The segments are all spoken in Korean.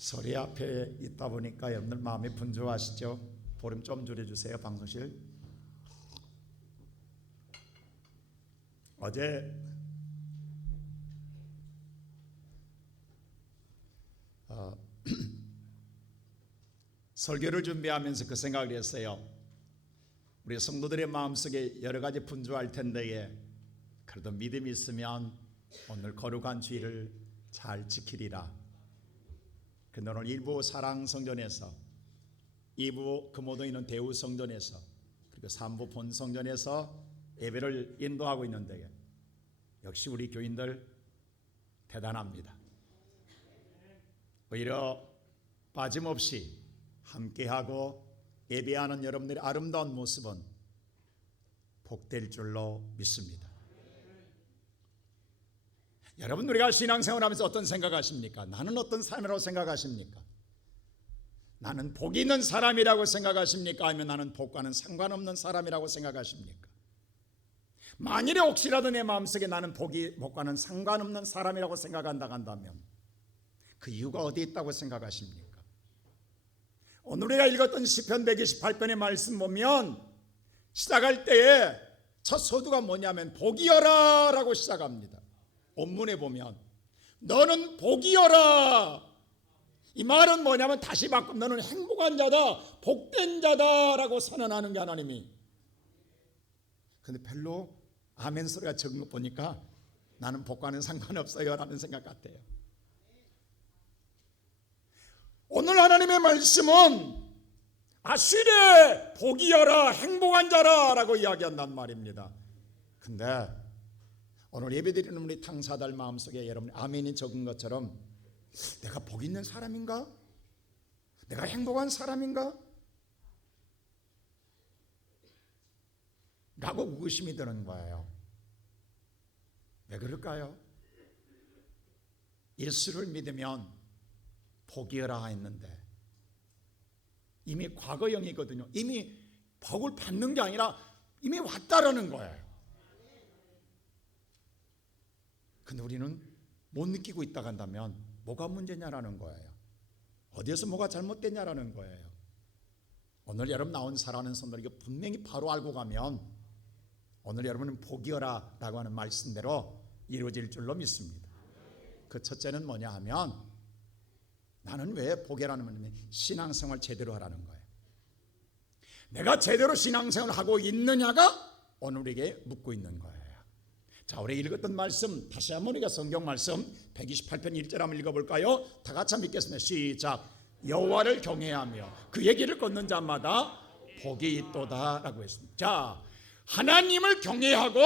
소리 앞에 있다 보니까 여러분들 마음이 분주하시죠? 볼륨 좀 줄여주세요. 방송실. 어제 설교를 준비하면서 그 생각을 했어요. 우리 성도들의 마음속에 여러 가지 분주할 텐데 그래도 믿음이 있으면 오늘 거룩한 주일을 잘 지키리라. 근데 오늘 일부 사랑 성전에서, 2부 금오동 있는 대우 성전에서, 그리고 3부 본 성전에서 예배를 인도하고 있는데 역시 우리 교인들 대단합니다. 오히려 빠짐없이 함께하고 예배하는 여러분들의 아름다운 모습은 복될 줄로 믿습니다. 여러분, 우리가 신앙생활하면서 어떤 생각하십니까? 나는 어떤 삶이라고 생각하십니까? 나는 복이 있는 사람이라고 생각하십니까? 아니면 나는 복과는 상관없는 사람이라고 생각하십니까? 만일에 혹시라도 내 마음속에 나는 복과는 상관없는 사람이라고 생각한다고 한다면 그 이유가 어디 있다고 생각하십니까? 오늘 우리가 읽었던 시편 128편의 말씀 보면 시작할 때에 첫 소두가 뭐냐면 복이여라 라고 시작합니다. 본문에 보면 너는 복이여라, 이 말은 뭐냐면 다시 바꾸면 너는 행복한 자다, 복된 자다 라고 선언하는 게 하나님이. 근데 별로 아멘 소리가 적은 거 보니까 나는 복과는 상관없어요 라는 생각 같아요. 오늘 하나님의 말씀은 아시레 복이여라, 행복한 자라 라고 이야기한단 말입니다. 근데 오늘 예배드리는 우리 탕사들 마음속에 여러분 아멘이 적은 것처럼 내가 복 있는 사람인가? 내가 행복한 사람인가? 라고 의심이 드는 거예요. 왜 그럴까요? 예수를 믿으면 복이여라 했는데 이미 과거형이거든요. 이미 복을 받는 게 아니라 이미 왔다라는 거예요. 근데 우리는 못 느끼고 있다고 한다면 뭐가 문제냐라는 거예요. 어디에서 뭐가 잘못됐냐라는 거예요. 오늘 여러분 나온 사랑하는 성도들, 이거 분명히 바로 알고 가면 오늘 여러분은 복이여라 라고 하는 말씀대로 이루어질 줄로 믿습니다. 그 첫째는 뭐냐 하면 나는 왜 복이라는 말이냐면 신앙생활 제대로 하라는 거예요. 내가 제대로 신앙생활을 하고 있느냐가 오늘 우리에게 묻고 있는 거예요. 자, 우리 읽었던 말씀 다시 한번 우리가 성경 말씀 128편 1절 한번 읽어볼까요? 다 같이 한번 읽겠습니다. 시작. 여호와를 경외하며 그의 길을 걷는 자마다 복이 있도다 라고 했습니다. 자, 하나님을 경외하고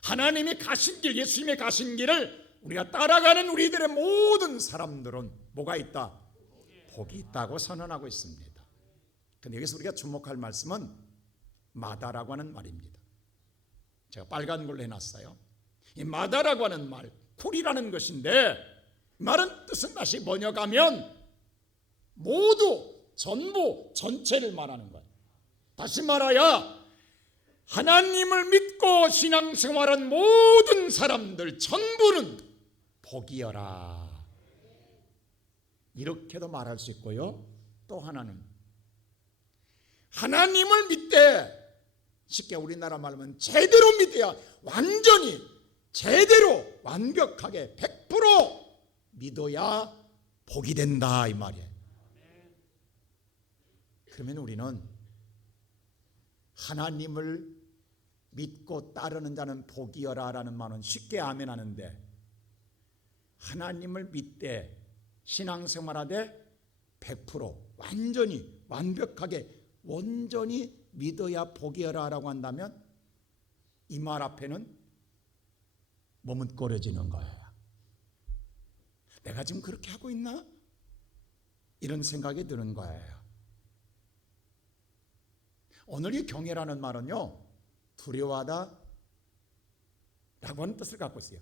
하나님이 가신 길, 예수님의 가신 길을 우리가 따라가는 우리들의 모든 사람들은 뭐가 있다? 복이 있다고 선언하고 있습니다. 근데 여기서 우리가 주목할 말씀은 마다라고 하는 말입니다. 제가 빨간 걸로 해놨어요. 이 마다라고 하는 말, 쿨이라는 것인데 말은 뜻은 다시 번역하면 모두, 전부, 전체를 말하는 거예요. 다시 말하여 하나님을 믿고 신앙생활한 모든 사람들 전부는 복이여라, 이렇게도 말할 수 있고요. 또 하나는 하나님을 믿되, 쉽게 우리나라 말하면 제대로 믿어야, 완전히 제대로 완벽하게 100% 믿어야 복이 된다 이 말이에요. 그러면 우리는 하나님을 믿고 따르는 자는 복이여라 라는 말은 쉽게 아멘 하는데, 하나님을 믿되 신앙생활하되 100% 완전히 완벽하게 온전히 믿어야 복이여라 라고 한다면 이 말 앞에는 머뭇거려지는 거예요. 내가 지금 그렇게 하고 있나? 이런 생각이 드는 거예요. 오늘 이 경외라는 말은요, 두려워하다 라고 하는 뜻을 갖고 있어요.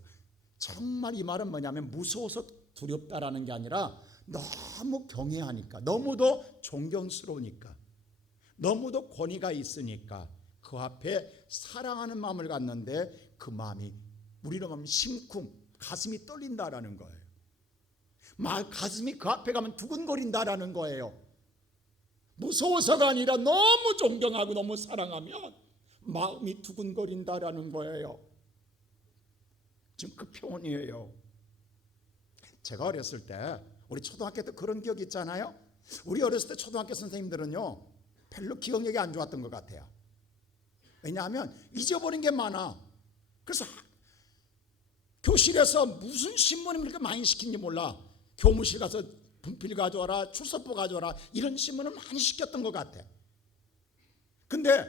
정말 이 말은 뭐냐면 무서워서 두렵다라는 게 아니라 너무 경외하니까, 너무도 존경스러우니까, 너무도 권위가 있으니까 그 앞에 사랑하는 마음을 갖는데 그 마음이, 우리로 말하면 심쿵, 가슴이 떨린다라는 거예요. 가슴이 그 앞에 가면 두근거린다라는 거예요. 무서워서가 아니라 너무 존경하고 너무 사랑하면 마음이 두근거린다라는 거예요. 지금 그 표현이에요. 제가 어렸을 때 우리 초등학교 때 그런 기억 있잖아요. 우리 어렸을 때 초등학교 선생님들은요 별로 기억력이 안 좋았던 것 같아요. 왜냐하면 잊어버린 게 많아. 그래서 교실에서 무슨 신문을 그렇게 많이 시킨지 몰라. 교무실 가서 분필 가져와라, 출석부 가져와라, 이런 신문을 많이 시켰던 것 같아. 근데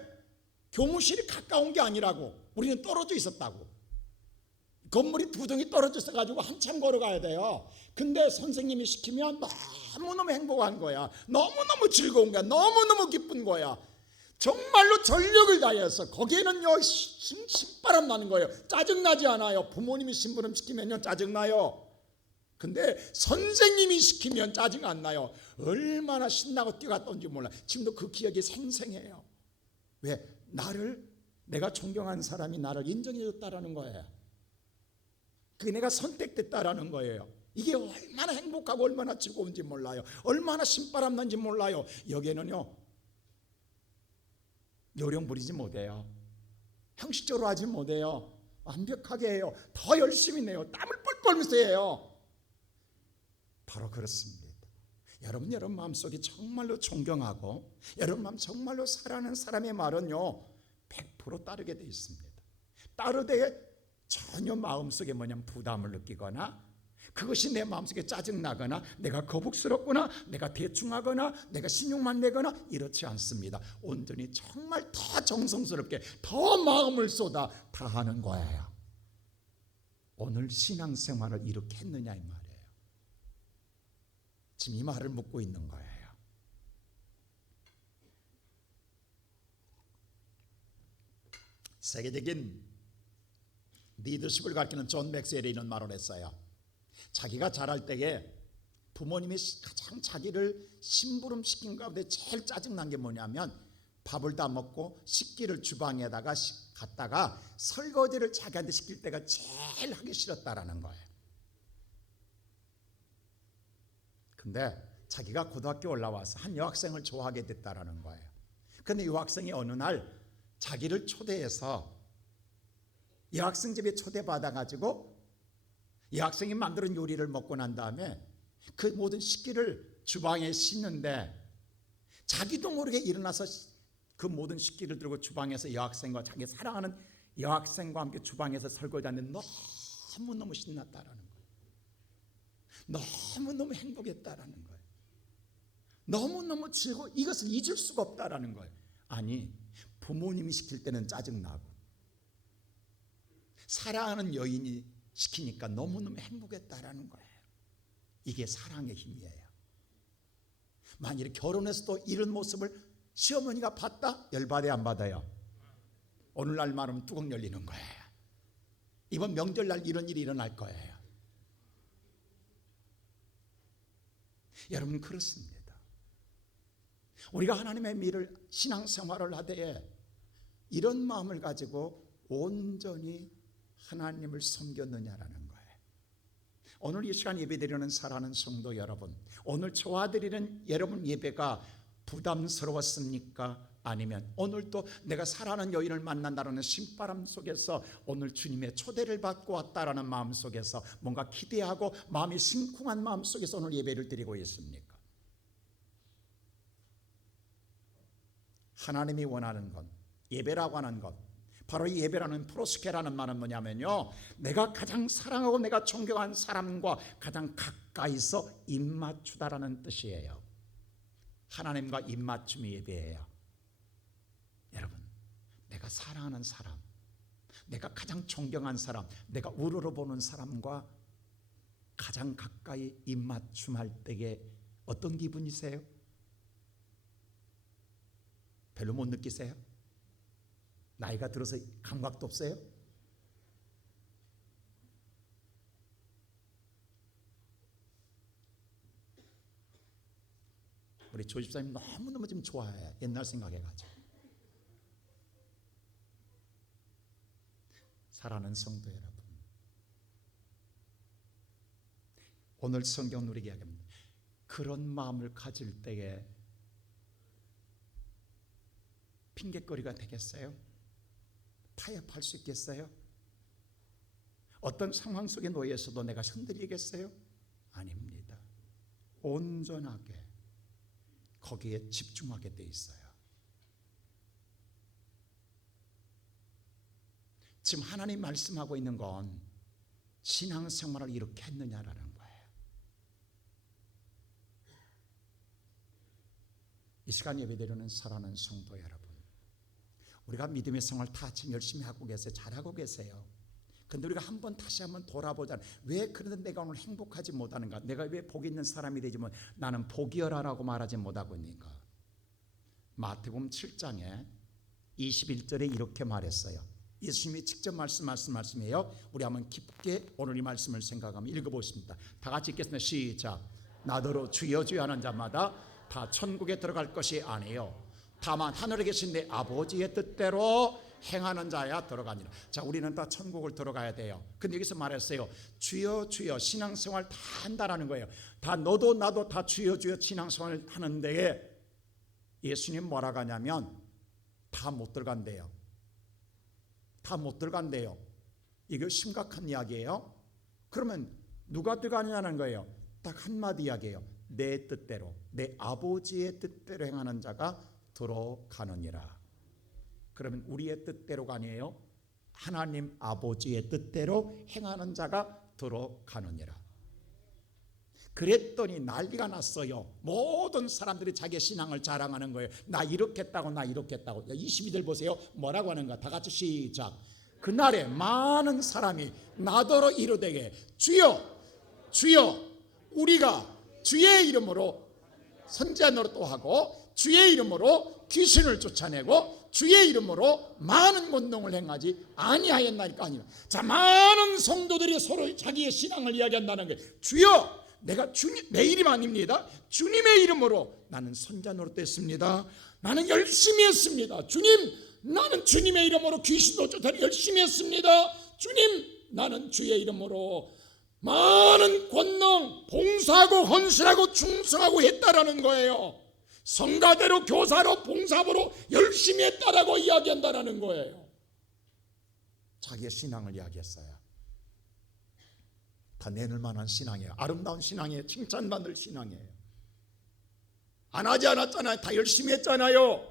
교무실이 가까운 게 아니라고. 우리는 떨어져 있었다고. 건물이 두 동이 떨어져 있어가지고 한참 걸어가야 돼요. 근데 선생님이 시키면 너무너무 행복한 거야. 너무너무 즐거운 거야. 너무너무 기쁜 거야. 정말로 전력을 다해서. 거기에는요 신바람 나는 거예요. 짜증나지 않아요. 부모님이 심부름 시키면요 짜증나요. 근데 선생님이 시키면 짜증 안 나요. 얼마나 신나고 뛰어갔던지 몰라. 지금도 그 기억이 생생해요. 왜? 내가 존경한 사람이 나를 인정해줬다라는 거예요. 그게 내가 선택됐다라는 거예요. 이게 얼마나 행복하고 얼마나 즐거운지 몰라요. 얼마나 신바람 난지 몰라요. 여기에는요 요령 부리지 못해요. 형식적으로 하지 못해요. 완벽하게 해요. 더 열심히 내요. 땀을 뻘뻘 흘리면서 해요. 바로 그렇습니다. 여러분 마음속에 정말로 존경하고 여러분 마음 정말로 사랑하는 사람의 말은요 100% 따르게 되어 있습니다. 따르되 전혀 마음속에 부담을 느끼거나 그것이 내 마음속에 짜증나거나 내가 거북스럽거나 내가 대충하거나 내가 신용만 내거나 이렇지 않습니다. 온전히 정말 더 정성스럽게 더 마음을 쏟아 다하는 거예요. 오늘 신앙생활을 이렇게 했느냐 이 말이에요. 지금 이 말을 묻고 있는 거예요. 세계적인 리더십을 가르치는 존 맥스웰이 이런 말을 했어요. 자기가 자랄 때에 부모님이 가장 자기를 심부름시킨 가운데 제일 짜증난 게 뭐냐면 밥을 다 먹고 식기를 주방에다가 갖다가 설거지를 자기한테 시킬 때가 제일 하기 싫었다라는 거예요. 근데 자기가 고등학교 올라와서 한 여학생을 좋아하게 됐다라는 거예요. 그런데 여학생이 어느 날 자기를 초대해서 여학생 집에 초대받아가지고 여학생이 만드는 요리를 먹고 난 다음에 그 모든 식기를 주방에 싣는데 자기도 모르게 일어나서 그 모든 식기를 들고 주방에서 여학생과 자기 사랑하는 여학생과 함께 주방에서 설거지하는데 너무너무 신났다라는 거예요. 너무너무 행복했다라는 거예요. 너무너무 즐거워. 이것을 잊을 수가 없다라는 거예요. 아니 부모님이 시킬 때는 짜증나고 사랑하는 여인이 시키니까 너무너무 행복했다라는 거예요. 이게 사랑의 힘이에요. 만일에 결혼해서도 이런 모습을 시어머니가 봤다? 열받아요 안 받아요? 오늘날 말하면 뚜껑 열리는 거예요. 이번 명절날 이런 일이 일어날 거예요. 여러분 그렇습니다. 우리가 하나님의 미를 신앙생활을 하되 이런 마음을 가지고 온전히 하나님을 섬겼느냐라는 거예요. 오늘 이 시간 예배드리는 사랑하는 성도 여러분, 오늘 저와 드리는 여러분 예배가 부담스러웠습니까? 아니면 오늘도 내가 사랑하는 여인을 만난다는 신바람 속에서 오늘 주님의 초대를 받고 왔다라는 마음 속에서 뭔가 기대하고 마음이 심쿵한 마음 속에서 오늘 예배를 드리고 있습니까? 하나님이 원하는 것, 예배라고 하는 것, 바로 이 예배라는 프로스케라는 말은 뭐냐면요, 내가 가장 사랑하고 내가 존경한 사람과 가장 가까이서 입맞추다라는 뜻이에요. 하나님과 입맞춤이 예배예요. 여러분, 내가 사랑하는 사람, 내가 가장 존경한 사람, 내가 우러러보는 사람과 가장 가까이 입맞춤할 때에 어떤 기분이세요? 별로 못 느끼세요? 나이가 들어서 감각도 없어요? 우리 조 집사님 너무너무 지금 좋아해요. 옛날 생각해가지고. 사랑하는 성도 여러분, 오늘 성경 우리에게 이야기합니다. 그런 마음을 가질 때에 핑계거리가 되겠어요? 타협할 수 있겠어요? 어떤 상황 속에 놓여서도 내가 흔들리겠어요? 아닙니다. 온전하게 거기에 집중하게 돼 있어요. 지금 하나님 말씀하고 있는 건 신앙생활을 이렇게 했느냐라는 거예요. 이 시간 예배드리는 사랑하는 성도 여러분, 우리가 믿음의 생활 다 지금 열심히 하고 계세요. 잘하고 계세요. 근데 우리가 다시 한번 돌아보자. 왜 그런데 내가 오늘 행복하지 못하는가? 내가 왜 복이 있는 사람이 되지만 나는 복이여라라고 말하지 못하고 있는가? 마태복음 7장에 21절에 이렇게 말했어요. 예수님이 직접 말씀이에요. 우리 한번 깊게 오늘 이 말씀을 생각하면 읽어보겠습니다. 다 같이 읽겠습니다. 시작. 나더러 주여 주여 하는 자마다 다 천국에 들어갈 것이 아니에요. 다만 하늘에 계신 내 아버지의 뜻대로 행하는 자야 들어가니라. 자, 우리는 다 천국을 들어가야 돼요. 근데 여기서 말했어요. 주여 주여 신앙생활 다 한다라는 거예요. 다 너도 나도 다 주여 주여 신앙생활 하는데 예수님 뭐라고 하냐면 다 못 들어간대요. 다 못 들어간대요. 이거 심각한 이야기예요. 그러면 누가 들어가느냐는 거예요. 딱 한마디 이야기예요. 내 뜻대로, 내 아버지의 뜻대로 행하는 자가 들어가느니라. 그러면 우리의 뜻대로가 아니에요. 하나님 아버지의 뜻대로 행하는 자가 들어가느니라. 그랬더니 난리가 났어요. 모든 사람들이 자기 신앙을 자랑하는 거예요. 나 이렇게 했다고, 나 이렇게 했다고. 22절 보세요. 뭐라고 하는가? 다 같이 시작. 그날에 많은 사람이 나더러 이르되게 주여 주여 우리가 주의 이름으로 선지자 노릇도 하고 주의 이름으로 귀신을 쫓아내고 주의 이름으로 많은 권능을 행하지 아니하였나이까. 아니라 자, 많은 성도들이 서로 자기의 신앙을 이야기한다는 게 주여 내가 주님, 내 이름 아닙니다. 주님의 이름으로 나는 선지자 노릇도 했습니다. 나는 열심히 했습니다. 주님, 나는 주님의 이름으로 귀신도 쫓아내고 열심히 했습니다. 주님, 나는 주의 이름으로 많은 권능 봉사하고 헌신하고 충성하고 했다라는 거예요. 성가대로 교사로 봉사부로 열심히 했다라고 이야기한다라는 거예요. 자기의 신앙을 이야기했어요. 다 내놓을 만한 신앙이에요. 아름다운 신앙이에요. 칭찬받을 신앙이에요. 안 하지 않았잖아요. 다 열심히 했잖아요.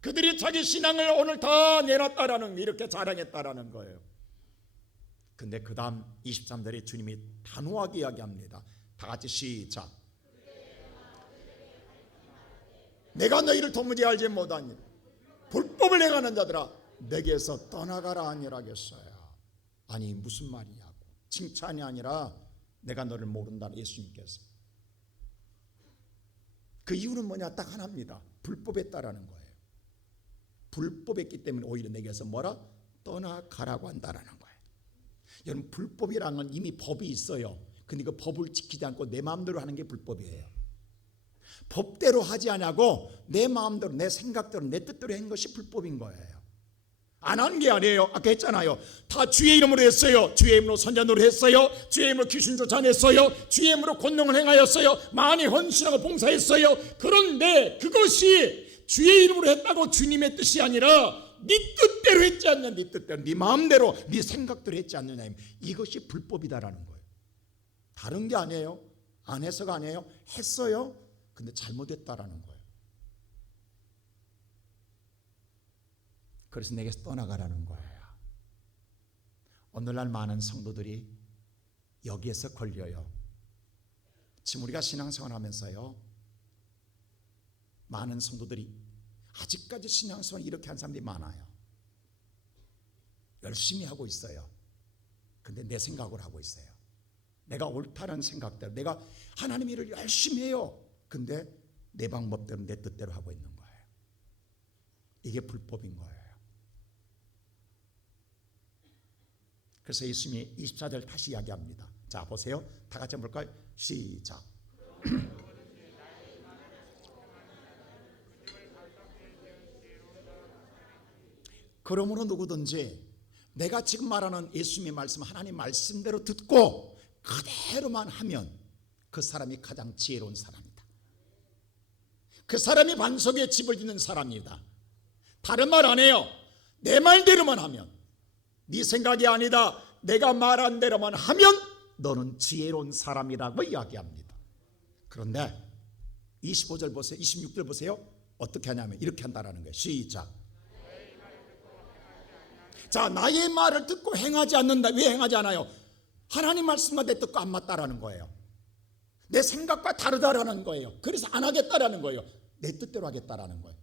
그들이 자기 신앙을 오늘 다 내놨다라는 이렇게 자랑했다라는 거예요. 근데 그 다음 23절에 주님이 단호하게 이야기합니다. 다 같이 시작. 내가 너희를 도무지 알지 못하니 불법을 행하는 자들아 내게서 떠나가라 아니라겠어요. 아니 무슨 말이냐고. 칭찬이 아니라 내가 너를 모른다는 예수님께서. 그 이유는 뭐냐? 딱 하나입니다. 불법했다라는 거예요. 불법했기 때문에 오히려 내게서 뭐라? 떠나가라고 한다라는 거예요. 여러분 불법이라는 건 이미 법이 있어요. 근데 그 법을 지키지 않고 내 마음대로 하는 게 불법이에요. 법대로 하지 않냐고 내 마음대로 내 생각대로 내 뜻대로 한 것이 불법인 거예요. 안 한 게 아니에요. 아까 했잖아요. 다 주의 이름으로 했어요. 주의 이름으로 선지자 노릇 했어요. 주의 이름으로 귀신 쫓아냈어요. 주의 이름으로 권능을 행하였어요. 많이 헌신하고 봉사했어요. 그런데 그것이 주의 이름으로 했다고 주님의 뜻이 아니라 네 뜻대로 했지 않냐. 네 뜻대로 네 마음대로 네 생각대로 했지 않느냐. 이것이 불법이다라는 거예요. 다른 게 아니에요. 안 해서가 아니에요. 했어요. 근데 잘못했다라는 거예요. 그래서 내게서 떠나가라는 거예요. 오늘날 많은 성도들이 여기에서 걸려요. 지금 우리가 신앙생활 하면서요, 많은 성도들이 아직까지 신앙생활 이렇게 한 사람들이 많아요. 열심히 하고 있어요. 근데 내 생각을 하고 있어요. 내가 옳다는 생각대로, 내가 하나님 일을 열심히 해요. 근데 내 방법대로 내 뜻대로 하고 있는 거예요. 이게 불법인 거예요. 그래서 예수님이 24절 다시 이야기합니다. 자 보세요. 다 같이 한번 볼까요? 시작. 그러므로 누구든지 내가 지금 말하는 예수님의 말씀 하나님 말씀대로 듣고 그대로만 하면 그 사람이 가장 지혜로운 사람이다. 그 사람이 반석에 집을 짓는 사람이다. 다른 말 안 해요. 내 말대로만 하면, 네 생각이 아니다, 내가 말한 대로만 하면 너는 지혜로운 사람이라고 이야기합니다. 그런데 25절 보세요. 26절 보세요. 어떻게 하냐면 이렇게 한다라는 거예요. 시작. 자, 나의 말을 듣고 행하지 않는다. 왜 행하지 않아요? 하나님 말씀과 내 뜻과 안 맞다라는 거예요. 내 생각과 다르다라는 거예요. 그래서 안 하겠다라는 거예요. 내 뜻대로 하겠다라는 거예요.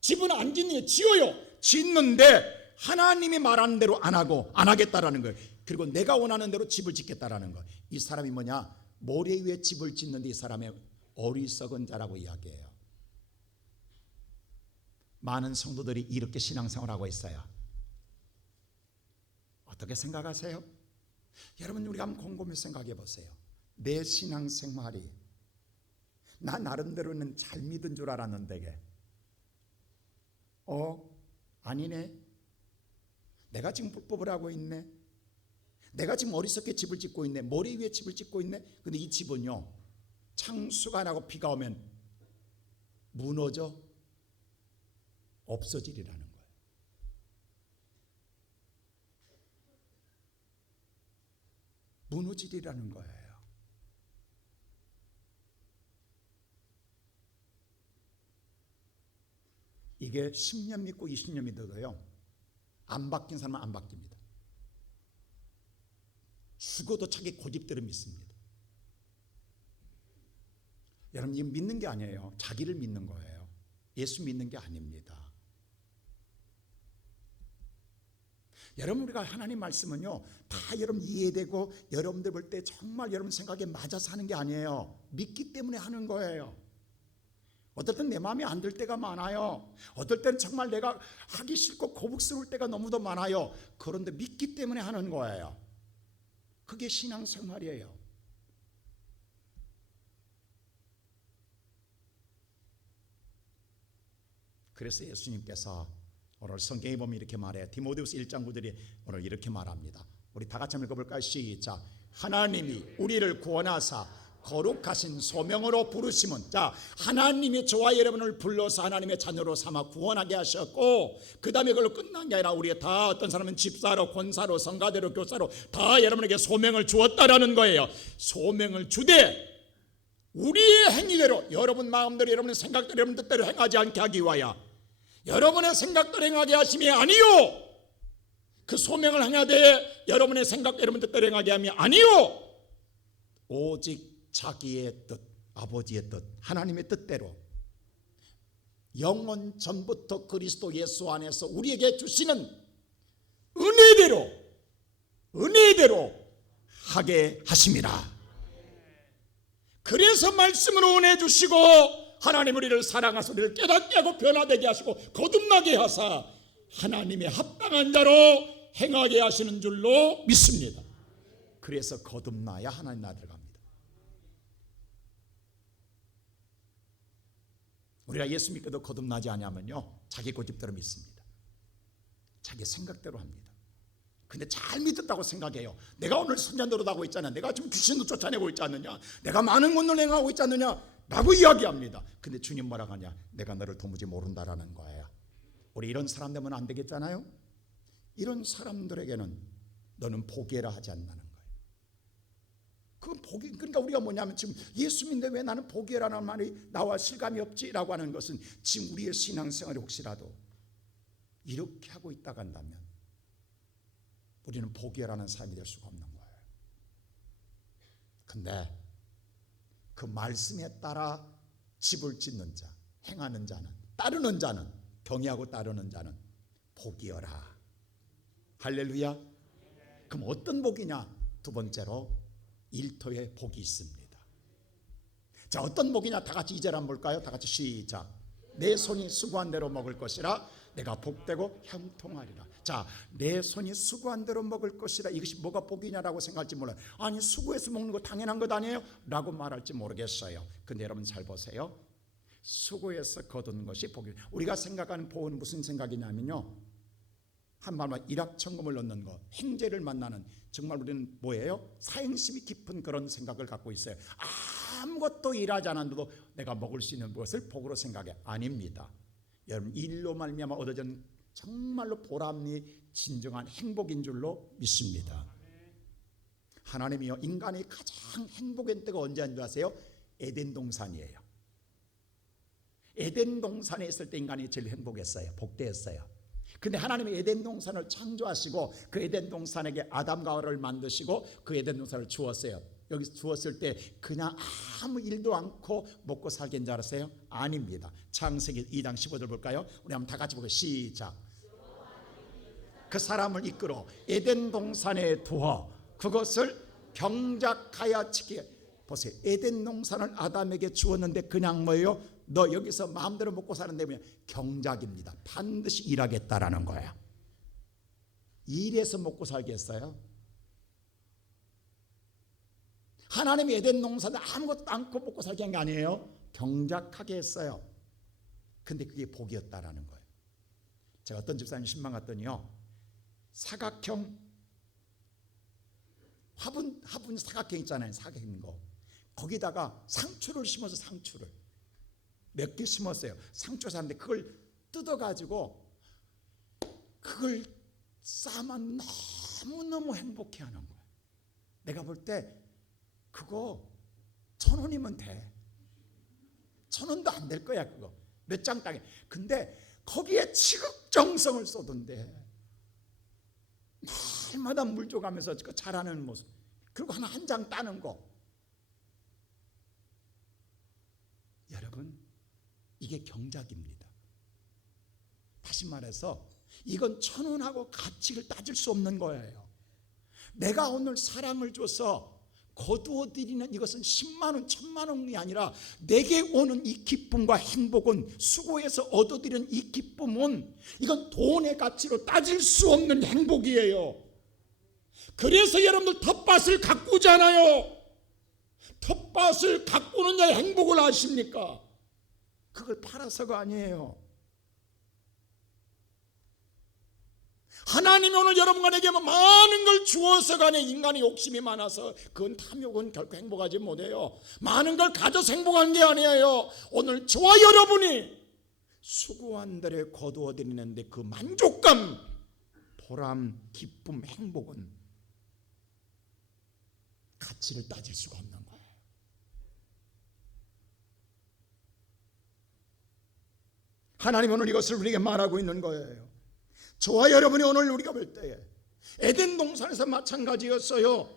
집은 안 짓는 게 지어요. 짓는데 하나님이 말하는 대로 안 하고 안 하겠다라는 거예요. 그리고 내가 원하는 대로 집을 짓겠다라는 거예요. 이 사람이 뭐냐? 모래 위에 집을 짓는데 이 사람의 어리석은 자라고 이야기해요. 많은 성도들이 이렇게 신앙생활하고 있어요. 어떻게 생각하세요? 여러분, 우리가 한번 곰곰이 생각해 보세요. 내 신앙생활이 나 나름대로는 잘 믿은 줄 알았는데 아니네. 내가 지금 불법을 하고 있네. 내가 지금 어리석게 집을 짓고 있네. 머리 위에 집을 짓고 있네. 근데 이 집은요, 창수가 나고 비가 오면 무너져 없어지리라는 거예요. 무너지리라는 거예요. 이게 10년 믿고 20년 믿어도요, 안 바뀐 사람은 안 바뀝니다. 죽어도 자기 고집대로 믿습니다. 여러분, 이거 믿는 게 아니에요. 자기를 믿는 거예요. 예수 믿는 게 아닙니다. 여러분, 우리가 하나님 말씀은요, 다 여러분 이해되고 여러분들 볼 때 정말 여러분 생각에 맞아서 하는 게 아니에요. 믿기 때문에 하는 거예요. 어떨 땐 내 마음에 안 들 때가 많아요. 어떨 땐 정말 내가 하기 싫고 거북스러울 때가 너무도 많아요. 그런데 믿기 때문에 하는 거예요. 그게 신앙생활이에요. 그래서 예수님께서 오늘 성경에 보면 이렇게 말해요. 디모데후서 1장 9절에 오늘 이렇게 말합니다. 우리 다 같이 한번 읽어볼까요? 시작. 하나님이 우리를 구원하사 거룩하신 소명으로 부르심은, 자, 하나님이 저와 여러분을 불러서 하나님의 자녀로 삼아 구원하게 하셨고, 그 다음에 그걸로 끝난 게 아니라 우리가 다, 어떤 사람은 집사로, 권사로, 성가대로, 교사로 다 여러분에게 소명을 주었다라는 거예요. 소명을 주되 우리의 행위대로, 여러분 마음대로, 여러분의 생각대로, 여러분 뜻대로 행하지 않게 하기 위하여 여러분의 생각대로 행하게 하심이 아니요, 그 소명을 행하되 여러분의 생각, 여러분 뜻대로 행하게 함이 아니요, 오직 자기의 뜻, 아버지의 뜻, 하나님의 뜻대로 영원 전부터 그리스도 예수 안에서 우리에게 주시는 은혜대로 하게 하심이라. 그래서 말씀으로 은혜 주시고 하나님 우리를 사랑하사 우리를 깨닫게 하고 변화되게 하시고 거듭나게 하사 하나님의 합당한 자로 행하게 하시는 줄로 믿습니다. 그래서 거듭나야 하나님 나라에 들어갑니다. 우리가 예수 믿고도 거듭나지 않으면요, 자기 고집대로 믿습니다. 자기 생각대로 합니다. 근데 잘 믿었다고 생각해요. 내가 오늘 선자 노릇하고 있잖아, 내가 지금 귀신도 쫓아내고 있지 않느냐, 내가 많은 권능을 행하고 있지 않느냐 라고 이야기합니다. 근데 주님 뭐라고 하냐? 내가 너를 도무지 모른다라는 거예요. 우리 이런 사람 되면 안 되겠잖아요. 이런 사람들에게는 너는 포기해라 하지 않는다는 거예요. 그 포기, 그러니까 우리가 뭐냐면 지금 예수 믿는데 왜 나는 포기해라는 말이 나와 실감이 없지라고 하는 것은 지금 우리의 신앙생활이 혹시라도 이렇게 하고 있다가 한다면 우리는 포기해라는 삶이 될 수가 없는 거예요. 근데 그 말씀에 따라 집을 짓는 자, 행하는 자는, 따르는 자는, 경외하고 따르는 자는 복이여라. 할렐루야. 그럼 어떤 복이냐? 두 번째로 일터에 복이 있습니다. 자, 어떤 복이냐? 다 같이 2절 한번 볼까요? 다 같이 시작. 내 손이 수고한 대로 먹을 것이라 내가 복되고 형통하리라. 자, 내 손이 수고한 대로 먹을 것이라, 이것이 뭐가 복이냐라고 생각할지 몰라요. 아니, 수고해서 먹는 거 당연한 것 아니에요? 라고 말할지 모르겠어요. 근데 여러분 잘 보세요. 수고해서 거둔 것이 복이에요. 우리가 생각하는 복은 무슨 생각이냐면요, 한마디로 일확천금을 얻는 것, 행제를 만나는, 정말 우리는 뭐예요? 사행심이 깊은 그런 생각을 갖고 있어요. 아무것도 일하지 않았는데도 내가 먹을 수 있는 무엇을 복으로 생각해. 아닙니다. 여러분, 일로 말미암아 얻어진 정말로 보람이 진정한 행복인 줄로 믿습니다. 하나님이요, 인간이 가장 행복한 때가 언제인 줄 아세요? 에덴 동산이에요. 에덴 동산에 있을 때 인간이 제일 행복했어요. 복되었어요. 근데 하나님이 에덴 동산을 창조하시고 그 에덴 동산에게 아담과 하와를 만드시고 그 에덴 동산을 주었어요. 여기 주었을 때 그냥 아무 일도 않고 먹고 살겠는 줄 알았어요? 아닙니다. 창세기 2장 15절 볼까요? 우리 한번 다 같이 보고 시작. 그 사람을 이끌어 에덴 동산에 두어 그것을 경작하여 지키게. 보세요. 에덴 동산을 아담에게 주었는데 그냥 뭐예요? 너 여기서 마음대로 먹고 사는데 뭐냐? 경작입니다. 반드시 일하겠다라는 거예요. 일해서 먹고 살겠어요? 하나님이 에덴 동산을 아무것도 않고 먹고 살게 한 게 아니에요. 경작하게 했어요. 근데 그게 복이었다라는 거예요. 제가 어떤 집사님 신방 갔더니요, 사각형 화분 사각형 있잖아요. 사각형인 거. 거기다가 상추를 심어서 상추를 몇 개 심었어요. 상추 사는데 그걸 뜯어가지고 그걸 싸면 너무너무 행복해하는 거예요. 내가 볼 때 그거 1,000원이면 돼. 1,000원도 안 될 거야 그거. 몇 장 땅에. 근데 거기에 지극정성을 쏟은데 날마다 물 줘가면서 자라는 모습. 그리고 한 장 따는 거. 여러분, 이게 경작입니다. 다시 말해서 이건 1,000원하고 가치를 따질 수 없는 거예요. 내가 오늘 사랑을 줘서 거두어 드리는 이것은 10만 원, 1,000만 원이 아니라 내게 오는 이 기쁨과 행복은, 수고해서 얻어들이는 이 기쁨은 이건 돈의 가치로 따질 수 없는 행복이에요. 그래서 여러분들 텃밭을 가꾸잖아요. 텃밭을 가꾸는 자의 행복을 아십니까? 그걸 팔아서가 아니에요. 하나님이 오늘 여러분에게 많은 걸 주어서가 아니에요. 인간의 욕심이 많아서 그건 탐욕은 결코 행복하지 못해요. 많은 걸 가져서 행복한 게 아니에요. 오늘 저와 여러분이 수고한 대로 거두어 드리는데 그 만족감, 보람, 기쁨, 행복은 가치를 따질 수가 없는 거예요. 하나님 오늘 이것을 우리에게 말하고 있는 거예요. 저와 여러분이 오늘 우리가 볼 때에 에덴 동산에서 마찬가지였어요.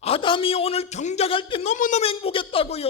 아담이 오늘 경작할 때 너무너무 행복했다고요.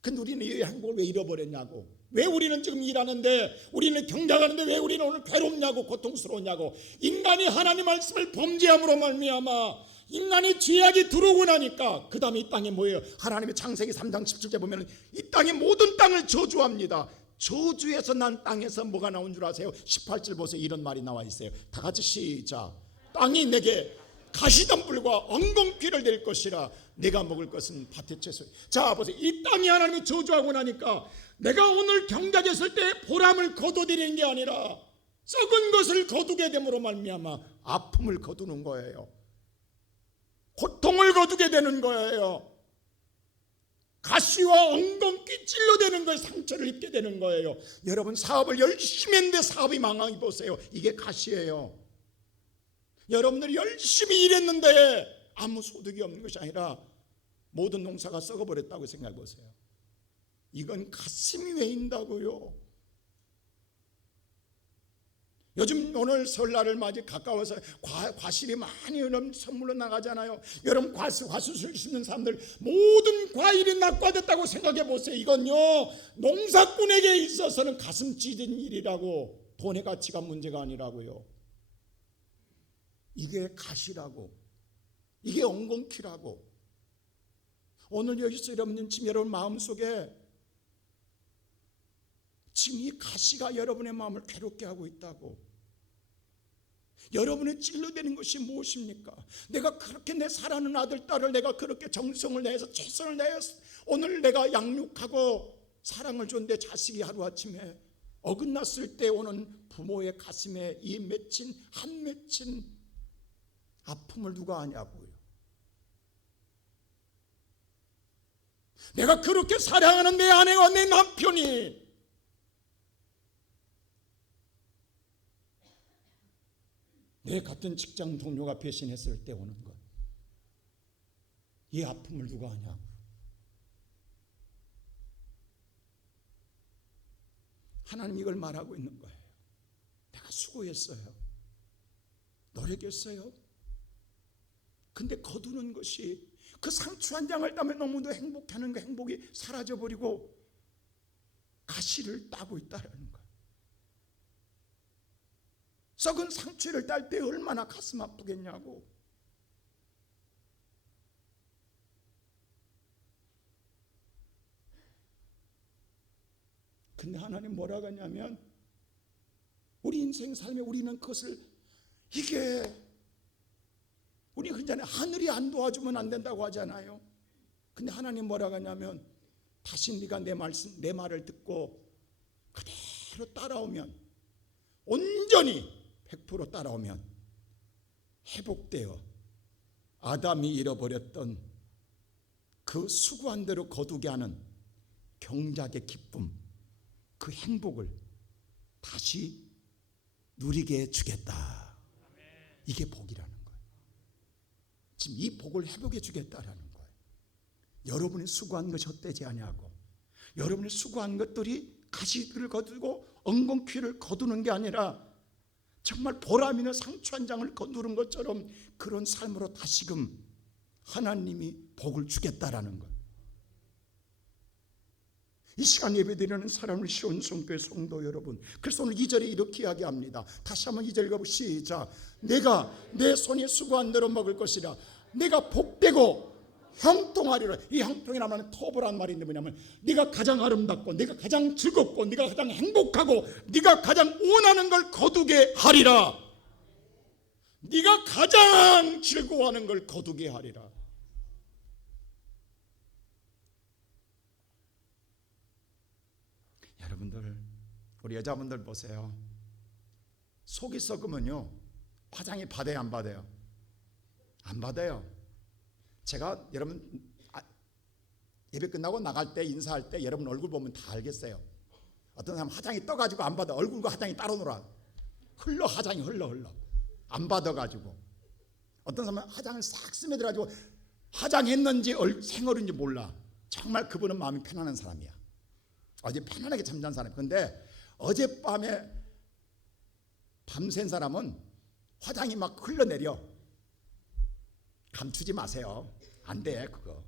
근데 우리는 이 행복을 왜 잃어버렸냐고. 왜 우리는 지금 일하는데, 우리는 경작하는데 왜 우리는 오늘 괴롭냐고, 고통스러웠냐고. 인간이 하나님 말씀을 범죄함으로 말미암아 인간의 죄악이 들어오고 나니까 그 다음에 이 땅에 뭐예요? 하나님의 창세기 3장 17절 보면 이 땅의 모든 땅을 저주합니다. 저주에서 난 땅에서 뭐가 나온 줄 아세요? 18절 보세요. 이런 말이 나와 있어요. 다 같이 시작. 땅이 내게 가시덤불과 엉겅퀴를 낼 것이라 내가 먹을 것은 밭의 채소. 자 보세요. 이 땅이 하나님이 저주하고 나니까 내가 오늘 경작했을 때 보람을 거둬들이는 게 아니라 썩은 것을 거두게 됨으로 말미암아 아픔을 거두는 거예요. 고통을 거두게 되는 거예요. 가시와 엉겅퀴 찔러대는 거에 상처를 입게 되는 거예요. 여러분, 사업을 열심히 했는데 사업이 망하기 보세요. 이게 가시예요. 여러분들이 열심히 일했는데 아무 소득이 없는 것이 아니라 모든 농사가 썩어버렸다고 생각해 보세요. 이건 가슴이 외인다고요. 요즘 오늘 설날을 맞이 가까워서 과실이 많이 여러분 선물로 나가잖아요. 여러분 과수술 심는 사람들 모든 과일이 낙과됐다고 생각해 보세요. 이건요 농사꾼에게 있어서는 가슴 찢은 일이라고, 돈의 가치가 문제가 아니라고요. 이게 가시라고, 이게 엉겅퀴라고. 오늘 여기서 여러분 지금 여러분 마음속에 지금 이 가시가 여러분의 마음을 괴롭게 하고 있다고. 여러분의 찔러대는 것이 무엇입니까? 내가 그렇게 내 사랑하는 아들, 딸을 내가 그렇게 정성을 내서 최선을 내서 오늘 내가 양육하고 사랑을 줬는데 자식이 하루아침에 어긋났을 때 오는 부모의 가슴에 이 한 맺힌 아픔을 누가 아냐고요. 내가 그렇게 사랑하는 내 아내와 내 남편이 내 같은 직장 동료가 배신했을 때 오는 것, 이 아픔을 누가 아냐고. 하나님 이걸 말하고 있는 거예요. 내가 수고했어요. 노력했어요. 근데 거두는 것이 그 상처 한 장을 따면 너무도 행복하는 그 행복이 사라져버리고 가시를 따고 있다는 거예요. 썩은 상처를 딸 때 얼마나 가슴 아프겠냐고. 근데 하나님 뭐라고 하냐면 우리 인생 삶에 우리는 그것을 우리 그러잖아요. 하늘이 안 도와주면 안 된다고 하잖아요. 근데 하나님 뭐라고 하냐면 다시 네가 내 말을 듣고 그대로 따라오면, 온전히 100% 따라오면 회복되어 아담이 잃어버렸던 그 수고한 대로 거두게 하는 경작의 기쁨, 그 행복을 다시 누리게 해주겠다. 이게 복이라는 거예요. 지금 이 복을 회복해 주겠다라는 거예요. 여러분이 수고한 것이 헛되지 아니하고, 여러분이 수고한 것들이 가시를 거두고 엉겅퀴를 거두는 게 아니라 정말 보람 있는 상처 한 장을 거두는 것처럼 그런 삶으로 다시금 하나님이 복을 주겠다라는 것. 이 시간 예배드리는 사랑을 시온성교회 성도 여러분, 그래서 오늘 2절에 이렇게 이야기합니다. 다시 한번 2절 읽어보고 시작. 내가 내 손이 수고한 대로 먹을 것이라. 내가 복되고 형통하리라. 이 형통이라는 말은 토브라는 말인데 뭐냐면 네가 가장 아름답고 네가 가장 즐겁고 네가 가장 행복하고 네가 가장 원하는 걸 거두게 하리라. 네가 가장 즐거워하는 걸 거두게 하리라. 여러분들, 우리 여자분들 보세요. 속이 썩으면요 화장이 받아요 안 받아요? 안 받아요. 제가 여러분 예배 끝나고 나갈 때 인사할 때 여러분 얼굴 보면 다 알겠어요. 어떤 사람 화장이 떠가지고 안 받아. 얼굴과 화장이 따로 놀아. 화장이 흘러 안 받아가지고. 어떤 사람은 화장을 싹 스며들어가지고 화장했는지 생얼인지 몰라. 정말 그분은 마음이 편안한 사람이야. 어제 편안하게 잠잔 사람이야. 근데 어젯밤에 밤샌 사람은 화장이 막 흘러내려. 감추지 마세요. 안 돼, 그거.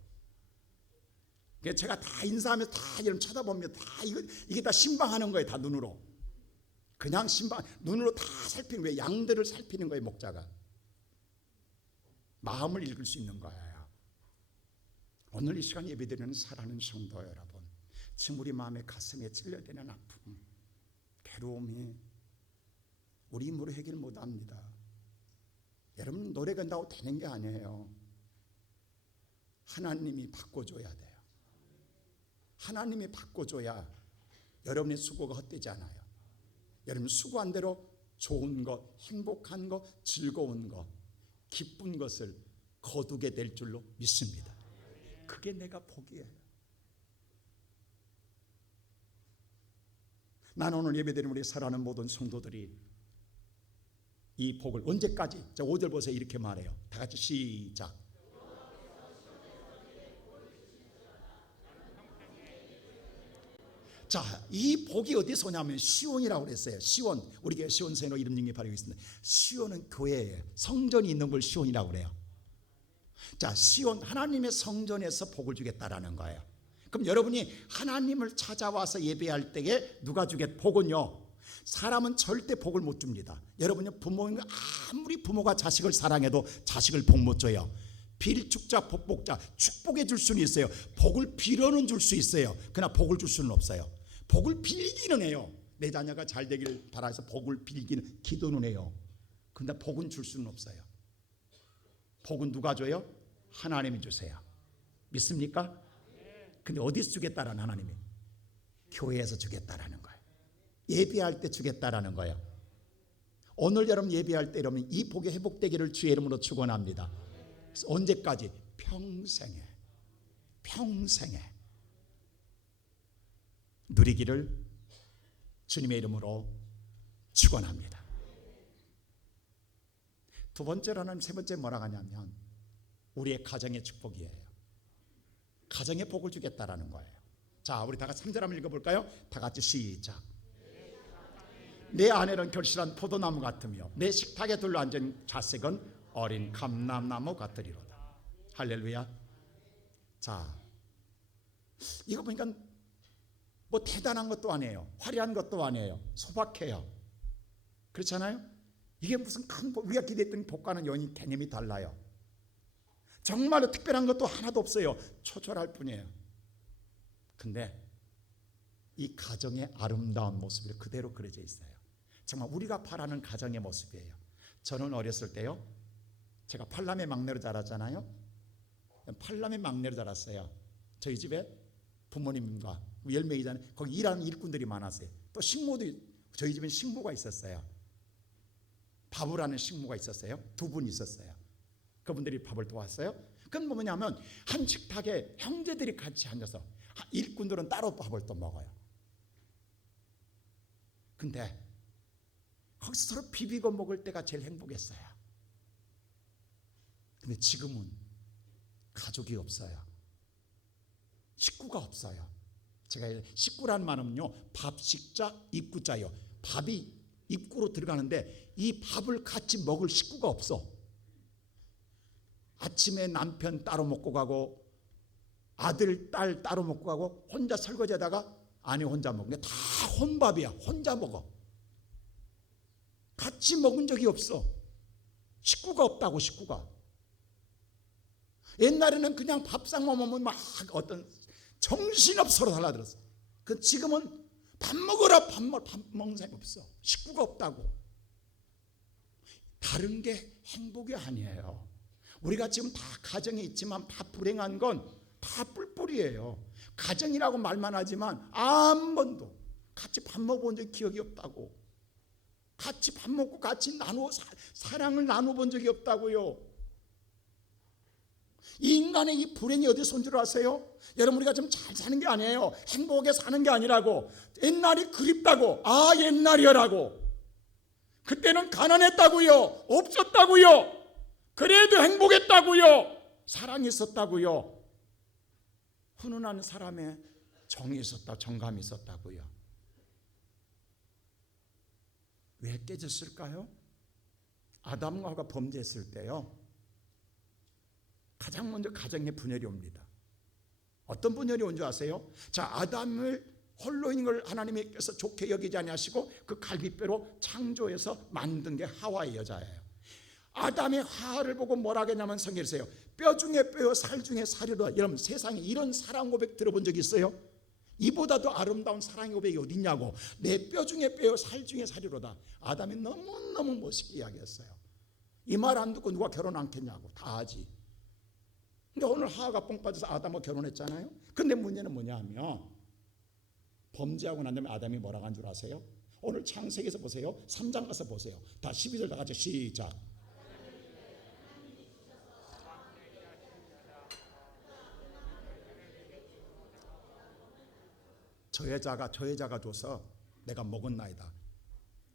제가 다 인사하면서 다 이런 쳐다보면 다 이게 다 신방하는 거예요. 다 눈으로. 그냥 신방, 눈으로 다 살피는 거예요. 양들을 살피는 거예요, 목자가. 마음을 읽을 수 있는 거예요. 오늘 이 시간 예배드리는 사랑하는 성도 여러분, 지금 우리 마음의 가슴에 찔려대는 아픔, 괴로움이 우리 힘으로 해결 못합니다. 여러분 노래 간다고 되는 게 아니에요. 하나님이 바꿔줘야 돼요. 하나님이 바꿔줘야 여러분의 수고가 헛되지 않아요. 여러분 수고한 대로 좋은 것, 행복한 것, 즐거운 것, 기쁜 것을 거두게 될 줄로 믿습니다. 그게 내가 복이에요. 나는 오늘 예배드리는 우리 사랑하는 모든 성도들이 이 복을 언제까지? 자 5절 보세요. 이렇게 말해요. 다 같이 시작. 자, 이 복이 어디서 오냐면 시온이라고 그랬어요. 시온, 우리 교회 시온세노 이름 영입하고 있습니다. 시온은 교회예요. 성전이 있는 걸 시온이라고 그래요. 자, 시온, 하나님의 성전에서 복을 주겠다라는 거예요. 그럼 여러분이 하나님을 찾아와서 예배할 때에 누가 주겠? 복은요, 사람은 절대 복을 못 줍니다. 여러분이 부모님, 아무리 부모가 자식을 사랑해도 자식을 복 못 줘요. 빌축자 복복자, 축복해 줄 수는 있어요. 복을 빌어는 줄 수 있어요. 그러나 복을 줄 수는 없어요. 복을 빌기는 해요. 내 자녀가 잘 되길 바라서 복을 빌기는, 기도는 해요. 그런데 복은 줄 수는 없어요. 복은 누가 줘요? 하나님이 주세요. 믿습니까? 근데 어디서 주겠다라는 하나님이? 교회에서 주겠다라는 거예요. 예배할 때 주겠다라는 거예요. 오늘 여러분 예배할 때 여러분 이 복이 회복되기를 주의 이름으로 축원합니다. 언제까지? 평생에 누리기를 주님의 이름으로 축원합니다. 두 번째로는 세 번째 뭐라고 하냐면 우리의 가정의 축복이에요. 가정의 복을 주겠다라는 거예요. 자, 우리 다 같이 3절 한번 읽어볼까요? 다 같이 시작. 내 아내는 결실한 포도나무 같으며 내 식탁에 둘러앉은 자식은 어린 감람나무 같으리로다. 할렐루야. 자, 이거 보니까 뭐 대단한 것도 아니에요. 화려한 것도 아니에요. 소박해요. 그렇잖아요? 이게 무슨 큰 우리가 기대했던 복과는 연이 개념이 달라요. 정말로 특별한 것도 하나도 없어요. 초절할 뿐이에요. 근데 이 가정의 아름다운 모습이 그대로 그려져 있어요. 정말 우리가 바라는 가정의 모습이에요. 저는 어렸을 때요, 제가 팔남의 막내로 자랐잖아요. 팔남의 막내로 자랐어요. 저희 집에 부모님과 10명이잖아요. 거기 일하는 일꾼들이 많았어요. 또 식모도, 저희 집엔 식모가 있었어요. 밥을 하는 식모가 있었어요. 2분 있었어요. 그분들이 밥을 도왔어요. 그건 뭐냐면 한 식탁에 형제들이 같이 앉아서, 일꾼들은 따로 밥을 또 먹어요. 근데 거기서 서로 비비고 먹을 때가 제일 행복했어요. 근데 지금은 가족이 없어요. 식구가 없어요. 제가 식구라는 말은요, 밥식자 입구자요. 밥이 입구로 들어가는데 이 밥을 같이 먹을 식구가 없어. 아침에 남편 따로 먹고 가고 아들, 딸 따로 먹고 가고 혼자 설거지하다가 아내 혼자 먹는 게 다 혼밥이야. 혼자 먹어. 같이 먹은 적이 없어. 식구가 없다고. 식구가. 옛날에는 그냥 밥상만 먹으면 막 어떤 정신없어로 달라들었어. 그 지금은 밥 먹으라 밥 먹는 사람이 없어. 식구가 없다고. 다른 게 행복이 아니에요. 우리가 지금 다 가정에 있지만 다 불행한 건 다 뿔뿔이에요. 가정이라고 말만 하지만 한 번도 같이 밥 먹어본 적이 기억이 없다고. 같이 밥 먹고 같이 사랑을 나눠본 적이 없다고요. 이 인간의 이 불행이 어디서 온 줄 아세요? 여러분, 우리가 좀 잘 사는 게 아니에요. 행복하게 사는 게 아니라고. 옛날이 그립다고. 아, 옛날이여라고. 그때는 가난했다고요. 없었다고요. 그래도 행복했다고요. 사랑이 있었다고요. 훈훈한 사람의 정이 있었다. 정감이 있었다고요. 왜 깨졌을까요? 아담과 하와가 범죄했을 때요, 가장 먼저 가정에 분열이 옵니다. 어떤 분열이 온 줄 아세요? 자, 아담을 홀로 있는 걸 하나님께서 좋게 여기지 아니하시고 그 갈비뼈로 창조해서 만든 게 하와의 여자예요. 아담의 하와를 보고 뭐라 하겠냐면 성경에서요, 뼈 중에 뼈요 살 중에 살이로다. 여러분, 세상에 이런 사랑 고백 들어본 적 있어요? 이보다 더 아름다운 사랑의 고백이 어디 있냐고. 내 뼈 중에 뼈요 살 중에 살이로다. 아담이 너무너무 멋있게 이야기했어요. 이 말 안 듣고 누가 결혼 않겠냐고. 다 하지. 근데 오늘 하와가 뽕 빠져서 아담과 결혼했잖아요. 근데 문제는 뭐냐면 범죄하고 난 다음에 아담이 뭐라고 한 줄 아세요? 오늘 창세기에서 보세요. 3장 가서 보세요. 다 12절 다 같이 시작. 저 여자가 줘서 내가 먹었나이다.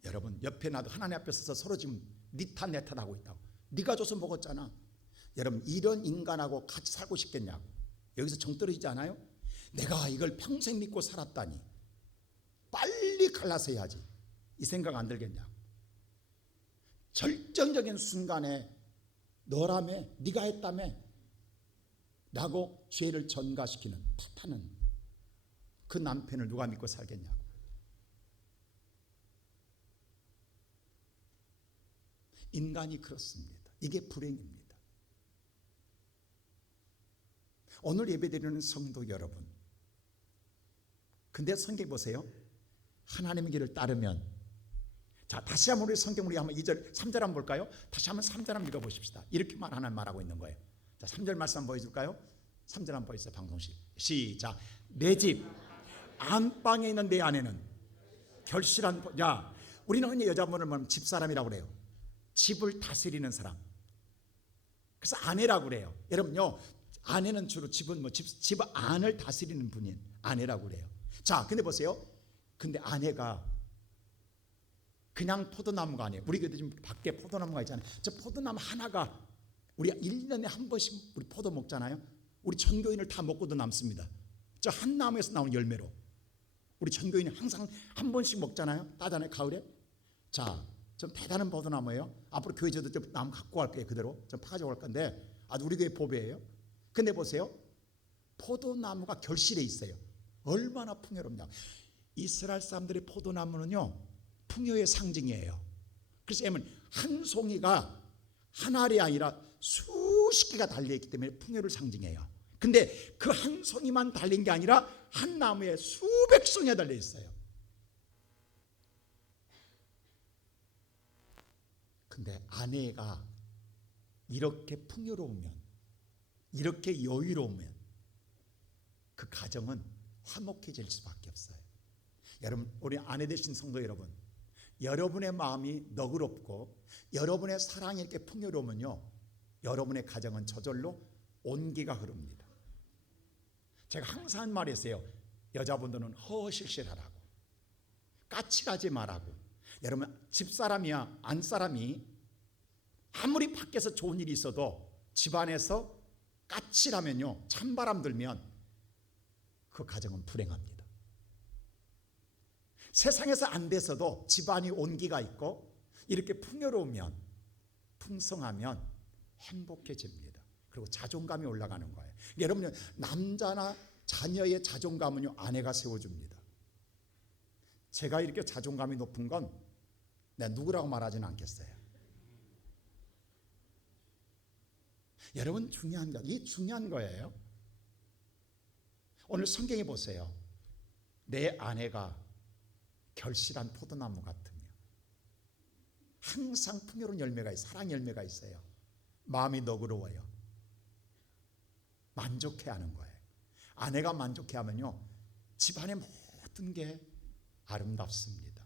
여러분, 옆에 나도 하나님 앞에 서서 서로 지금 니 탓 내 탓하고 있다고. 네가 줘서 먹었잖아. 여러분, 이런 인간하고 같이 살고 싶겠냐고. 여기서 정 떨어지지 않아요? 내가 이걸 평생 믿고 살았다니 빨리 갈라서 해야지. 이 생각 안 들겠냐고. 결정적인 순간에 너라며, 네가 했다며 라고 죄를 전가시키는, 탓하는 그 남편을 누가 믿고 살겠냐고. 인간이 그렇습니다. 이게 불행입니다. 오늘 예배드리는 성도 여러분, 근데 성경 보세요. 하나님의 길을 따르면, 자, 다시 한번 우리 성경 우리 한번 2절 3절 한번 볼까요? 다시 한번 3절 한번 읽어보십시다. 이렇게만 하나님 말하고 있는 거예요. 자, 3절 말씀 한번 보여줄까요? 3절 한번 보여주세요. 방송실 시작. 내 집 안방에 있는 내 아내는 결실한 우리는 흔히 여자분을 말하면 집사람이라고 그래요. 집을 다스리는 사람. 그래서 아내라고 그래요. 여러분요, 아내는 주로 집은 집 안을 다스리는 분인 아내라고 그래요. 자, 근데 보세요. 근데 아내가 그냥 포도나무가 아니에요. 우리 교회 지금 밖에 포도나무가 있잖아요. 저 포도나무 하나가 우리가 1년에 한 번씩 우리 포도 먹잖아요. 우리 전교인을 다 먹고도 남습니다. 저 한 나무에서 나오는 열매로 우리 전교인이 항상 한 번씩 먹잖아요. 따잖아요, 가을에. 자, 좀 대단한 포도나무예요. 앞으로 교회 저도 좀 나무 갖고 갈 거예요. 그대로 좀 파가지고 갈 건데 아주 우리 교회 보배예요. 근데 보세요, 포도나무가 결실에 있어요. 얼마나 풍요롭냐. 이스라엘 사람들의 포도나무는요, 풍요의 상징이에요. 그래서 여러분, 한 송이가 한 알이 아니라 수십 개가 달려있기 때문에 풍요를 상징해요. 근데 그 한 송이만 달린 게 아니라 한 나무에 수백 송이가 달려있어요. 근데 아내가 이렇게 풍요로우면, 이렇게 여유로우면 그 가정은 화목해질 수밖에 없어요. 여러분, 우리 아내 되신 성도 여러분, 여러분의 마음이 너그럽고 여러분의 사랑이 이렇게 풍요로우면요, 여러분의 가정은 저절로 온기가 흐릅니다. 제가 항상 한 말이 있어요. 여자분들은 허허실실하라고, 까칠하지 말라고. 여러분, 집사람이야 안사람이 아무리 밖에서 좋은 일이 있어도 집안에서 까칠하면요, 찬바람 들면 그 가정은 불행합니다. 세상에서 안 돼서도 집안이 온기가 있고 이렇게 풍요로우면, 풍성하면 행복해집니다. 그리고 자존감이 올라가는 거예요. 여러분, 남자나 자녀의 자존감은요, 아내가 세워줍니다. 제가 이렇게 자존감이 높은 건 내가 누구라고 말하지는 않겠어요. 여러분, 이게 중요한 거예요. 오늘 성경에 보세요. 내 아내가 결실한 포도나무 같으며 항상 풍요로운 열매가 있어요. 사랑 열매가 있어요. 마음이 너그러워요. 만족해하는 거예요. 아내가 만족해하면요, 집안의 모든 게 아름답습니다.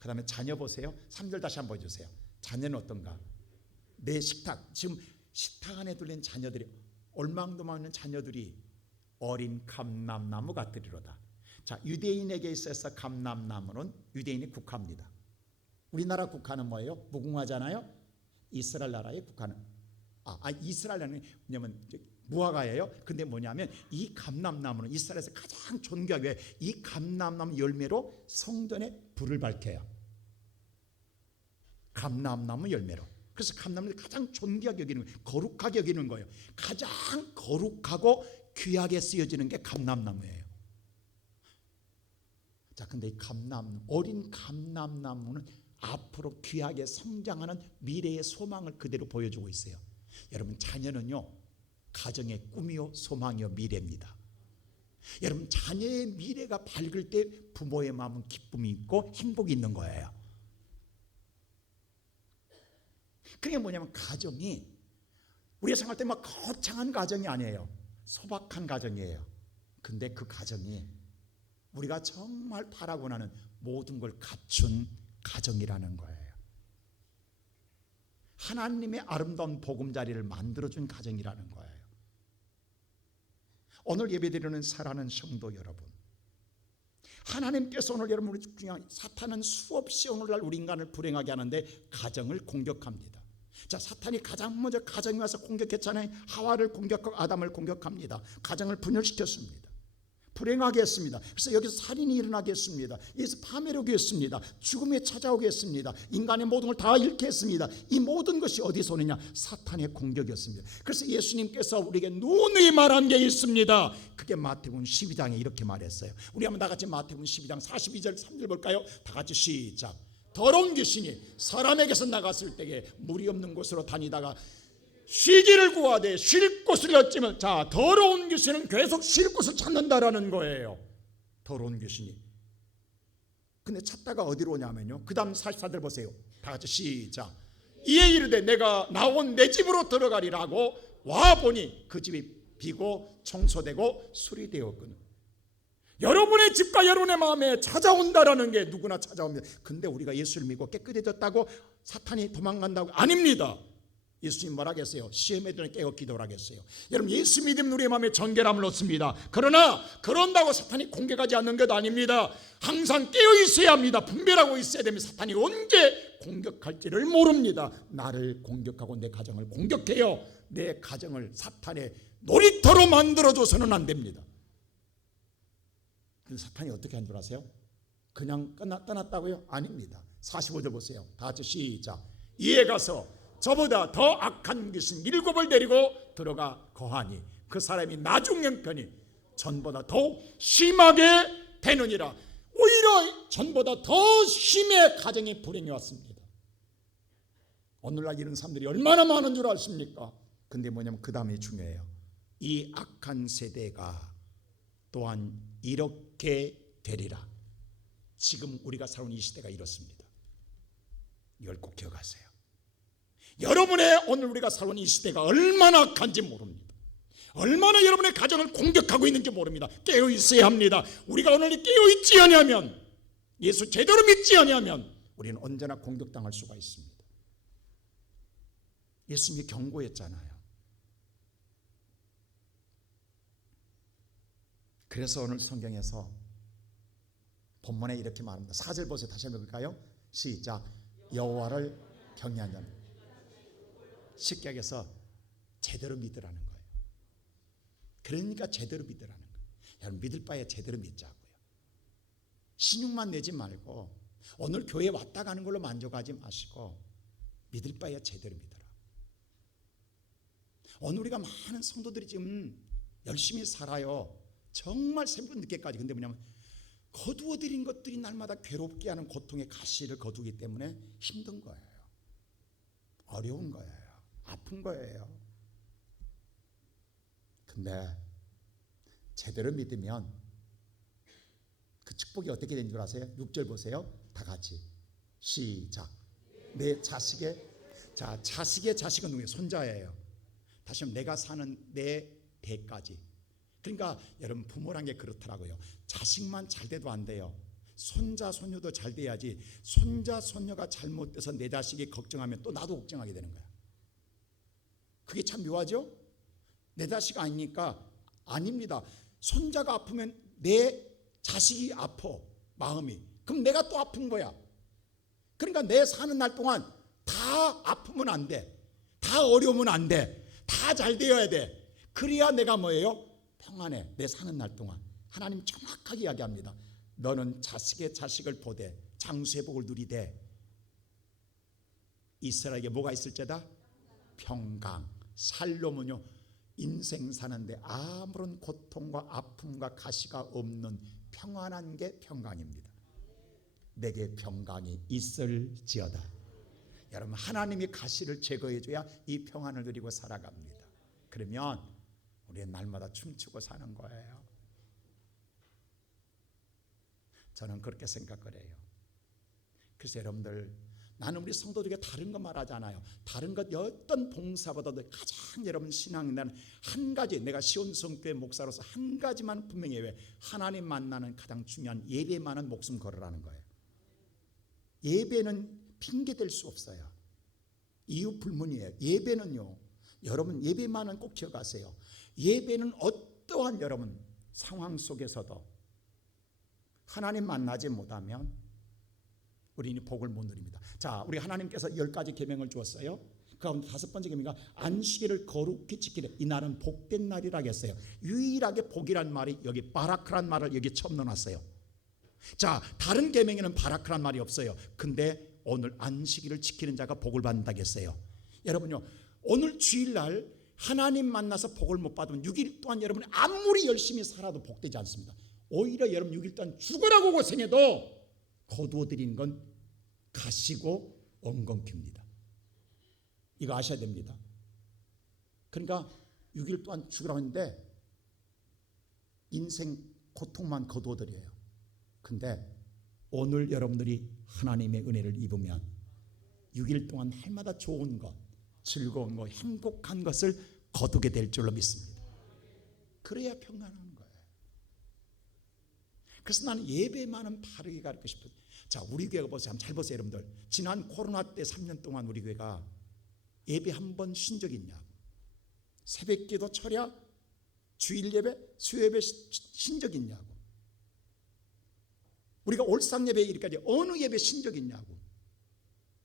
그 다음에 자녀 보세요. 3절 다시 한번 보여주세요. 자녀는 어떤가? 내 식탁, 지금 식탁 안에 둘린 자녀들이, 올망도망하는 자녀들이 어린 감람나무 같으리로다. 자, 유대인에게 있어서 감람나무는 유대인이 국화입니다. 우리나라 국화는 뭐예요? 무궁화잖아요. 이스라엘 나라의 국화는 이스라엘 나라는 뭐냐면 무화과예요. 근데 뭐냐면 이 감람나무는 이스라엘에서 가장 존귀하게, 이 감람나무 열매로 성전에 불을 밝혀요. 감람나무 열매로. 그래서 감람나무를 가장 존귀하게 여기는 거예요. 거룩하게 여기는 거예요. 가장 거룩하고 귀하게 쓰여지는 게 감람나무예요. 자, 근데 이 어린 감람나무는 앞으로 귀하게 성장하는 미래의 소망을 그대로 보여주고 있어요. 여러분, 자녀는요, 가정의 꿈이요 소망이요 미래입니다. 여러분, 자녀의 미래가 밝을 때 부모의 마음은 기쁨이 있고 행복이 있는 거예요. 그게 뭐냐면, 가정이 우리가 생각할 때 막 거창한 가정이 아니에요. 소박한 가정이에요. 근데 그 가정이 우리가 정말 바라고 하는 모든 걸 갖춘 가정이라는 거예요. 하나님의 아름다운 보금자리를 만들어준 가정이라는 거예요. 오늘 예배드리는 사랑하는 성도 여러분, 하나님께서 오늘 여러분을 중요한, 사탄은 수없이 오늘날 우리 인간을 불행하게 하는데 가정을 공격합니다. 자, 사탄이 가장 먼저 가정에 와서 공격했잖아요. 하와를 공격하고 아담을 공격합니다. 가정을 분열시켰습니다. 불행하게 했습니다. 그래서 여기서 살인이 일어나게 했습니다. 여기서 파멸하게 했습니다. 죽음이 찾아오게 했습니다. 인간의 모든 걸 다 잃게 했습니다. 이 모든 것이 어디서 오느냐? 사탄의 공격이었습니다. 그래서 예수님께서 우리에게 누누이 말한 게 있습니다. 그게 마태복음 12장에 이렇게 말했어요. 우리 한번 다 같이 마태복음 12장 42절 3절 볼까요? 다 같이 시작. 더러운 귀신이 사람에게서 나갔을 때에 물이 없는 곳으로 다니다가 쉬기를 구하되 쉴 곳을 얻지만, 자, 더러운 귀신은 계속 쉴 곳을 찾는다라는 거예요. 더러운 귀신이. 근데 찾다가 어디로 오냐면요, 그 다음 44절 보세요. 다 같이 시작. 이에 이르되 내가 나온 내 집으로 들어가리라고 와보니 그 집이 비고 청소되고 수리되었거든. 여러분의 집과 여러분의 마음에 찾아온다라는 게 누구나 찾아옵니다. 근데 우리가 예수를 믿고 깨끗해졌다고 사탄이 도망간다고? 아닙니다. 예수님 뭐라겠어요? 시험에 들면 깨어 기도를 하겠어요. 여러분, 예수 믿으면 우리의 마음에 정결함을 얻습니다. 그러나 그런다고 사탄이 공격하지 않는 것 아닙니다. 항상 깨어 있어야 합니다. 분별하고 있어야 됩니다. 사탄이 언제 공격할지를 모릅니다. 나를 공격하고 내 가정을 공격해요. 내 가정을 사탄의 놀이터로 만들어줘서는 안 됩니다. 근데 사탄이 어떻게 한 줄 아세요? 그냥 떠났다고요? 아닙니다. 45절 보세요. 다 같이 시작. 이에 가서 저보다 더 악한 귀신 7을 데리고 들어가 거하니 그 사람이 나중 형편이 전보다 더욱 심하게 되느니라. 오히려 전보다 더 심해 가정에 불행이 왔습니다. 오늘날 이런 사람들이 얼마나 많은 줄 아십니까? 근데 뭐냐면 그 다음이 중요해요. 이 악한 세대가 또한 이렇게 되리라. 지금 우리가 살아온 이 시대가 이렇습니다. 이걸 꼭 기억하세요. 여러분의 오늘 우리가 살아온 이 시대가 얼마나 악한지 모릅니다. 얼마나 여러분의 가정을 공격하고 있는지 모릅니다. 깨어 있어야 합니다. 우리가 오늘 깨어 있지 않으면, 예수 제대로 믿지 않으면 우리는 언제나 공격당할 수가 있습니다. 예수님이 경고했잖아요. 그래서 오늘 성경에서 본문에 이렇게 말합니다. 4절 보세요. 다시 한번 볼까요? 시작. 여호와를 경외한 자는, 쉽게 얘기해서 제대로 믿으라는 거예요. 그러니까 제대로 믿으라는 거예요. 여러분, 믿을 바에 제대로 믿자고요. 신용만 내지 말고 오늘 교회 왔다 가는 걸로 만족하지 마시고 믿을 바에 제대로 믿어라. 오늘 우리가 많은 성도들이 지금 열심히 살아요. 정말 새벽 늦게까지. 근데 뭐냐면 거두어들인 것들이 날마다 괴롭게 하는 고통의 가시를 거두기 때문에 힘든 거예요. 어려운 거예요. 아픈 거예요. 근데 제대로 믿으면 그 축복이 어떻게 되는 줄 아세요? 6절 보세요. 다 같이 시작. 내 자식의, 자, 자식의 자식은 누구예요? 손자예요. 다시 한번, 내가 사는 내 대까지. 그러니까 여러분, 부모란 게 그렇더라고요. 자식만 잘 돼도 안 돼요. 손자 손녀도 잘 돼야지. 손자 손녀가 잘못돼서 내 자식이 걱정하면 또 나도 걱정하게 되는 거야. 그게 참 묘하죠? 내 자식 아니니까. 아닙니다. 손자가 아프면 내 자식이 아파, 마음이. 그럼 내가 또 아픈 거야. 그러니까 내 사는 날 동안 다 아프면 안 돼. 다 어려우면 안 돼. 다 잘 되어야 돼. 그래야 내가 뭐예요? 평안해. 내 사는 날 동안. 하나님 정확하게 이야기합니다. 너는 자식의 자식을 보되 장수의 복을 누리되 이스라엘에게 뭐가 있을지다? 평강. 살로면요, 인생 사는데 아무런 고통과 아픔과 가시가 없는 평안한 게 평강입니다. 내게 평강이 있을지어다. 여러분, 하나님이 가시를 제거해 줘야 이 평안을 누리고 살아갑니다. 그러면 우리는 날마다 춤추고 사는 거예요. 저는 그렇게 생각을 해요. 그래서 여러분들, 나는 우리 성도들에게 다른 거 말하잖아요. 다른 것 어떤 봉사보다도 가장 여러분 신앙이라는 한 가지, 내가 시온성교회 목사로서 한 가지만 분명히 왜 하나님 만나는 가장 중요한 예배만은 목숨 걸으라는 거예요. 예배는 핑계 댈 수 없어요. 이유 불문이에요. 예배는요, 여러분, 예배만은 꼭 기억하세요. 예배는 어떠한 여러분 상황 속에서도 하나님 만나지 못하면 우리는 복을 못 누립니다. 자, 우리 하나님께서 10가지 계명을 주었어요. 그 가운데 5번째 계명이 안식일을 거룩히 지키래. 이 날은 복된 날이라고 했어요. 유일하게 복이란 말이 여기 바라크란 말을 여기 처음 넣어놨어요. 자, 다른 계명에는 바라크란 말이 없어요. 근데 오늘 안식일을 지키는 자가 복을 받는다고 했어요. 여러분요, 오늘 주일날 하나님 만나서 복을 못 받으면 6일 동안 여러분이 아무리 열심히 살아도 복되지 않습니다. 오히려 여러분 6일 동안 죽으라고 고생해도 거두어드리는 건 가시고 엉겅퀴입니다. 이거 아셔야 됩니다. 그러니까 6일 동안 죽으라고 했는데 인생 고통만 거두어드려요. 근데 오늘 여러분들이 하나님의 은혜를 입으면 6일 동안 날마다 좋은 것, 즐거운 것, 행복한 것을 거두게 될 줄로 믿습니다. 그래야 평안한 거예요. 그래서 나는 예배만은 바르게 가르치고 싶어요. 자, 우리 교회가 보세요. 한번 잘 보세요, 여러분들. 지난 코로나 때 3년 동안 우리 교회가 예배 한 번 쉰 적이 있냐고. 새벽기도 철야, 주일 예배, 수요예배 쉰 적이 있냐고. 우리가 올상 예배 이렇게까지 어느 예배 쉰 적이 있냐고.